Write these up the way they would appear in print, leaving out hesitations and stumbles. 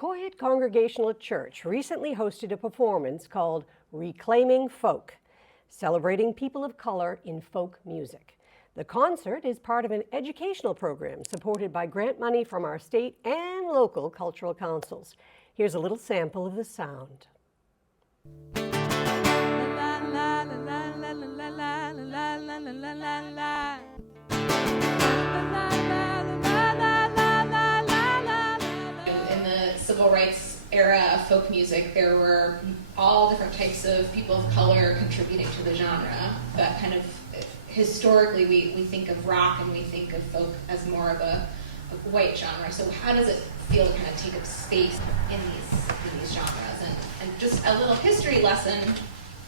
Waquoit Congregational Church recently hosted a performance called Reclaiming Folk, celebrating people of color in folk music. The concert is part of an educational program supported by grant money from our state and local cultural councils. Here's a little sample of the sound. In the civil rights era of folk music, there were all different types of people of color contributing to the genre. That kind of, historically, we think of rock and we think of folk as more of a white genre. So how does it feel to kind of take up space in these genres? And just a little history lesson,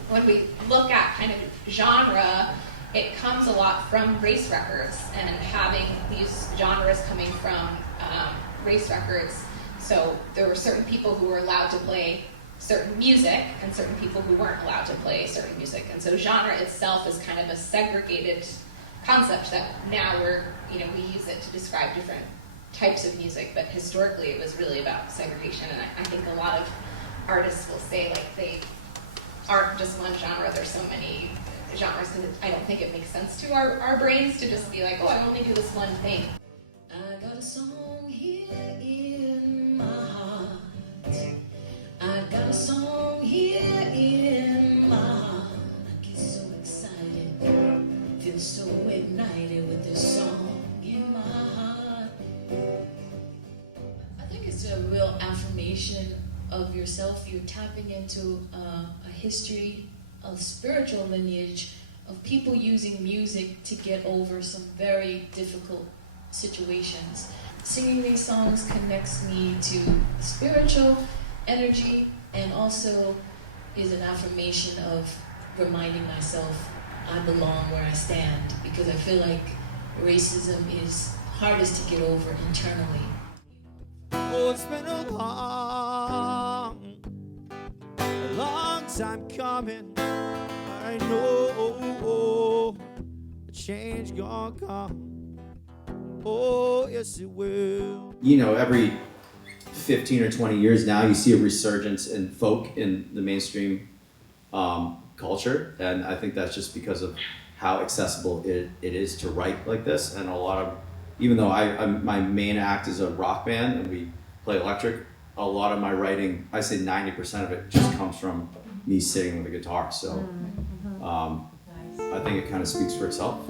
when we look at kind of genre, it comes a lot from race records and having these genres coming from race records. So there were certain people who were allowed to play certain music and certain people who weren't allowed to play certain music. And so genre itself is kind of a segregated concept that now we use it to describe different types of music, but historically it was really about segregation. And I think a lot of artists will say like they aren't just one genre, there's so many genres, and I don't think it makes sense to our brains to just be like, oh, I only do this one thing. I got a song here in my heart. I got a song here in my heart. I get so excited, feel so ignited with this song in my heart. I think it's a real affirmation of yourself. You're tapping into a history, a spiritual lineage of people using music to get over some very difficult situations. Singing these songs connects me to spiritual energy and also is an affirmation of reminding myself I belong where I stand, because I feel like racism is hardest to get over internally. Oh, it's been a long time coming. I know a change gonna come. Oh, yes it will. You know, every 15 or 20 years now, you see a resurgence in folk in the mainstream culture, and I think that's just because of how accessible it is to write like this. And a lot of, even though my main act is a rock band and we play electric, a lot of my writing, I say 90% of it just comes from me sitting with a guitar. So I think it kind of speaks for itself.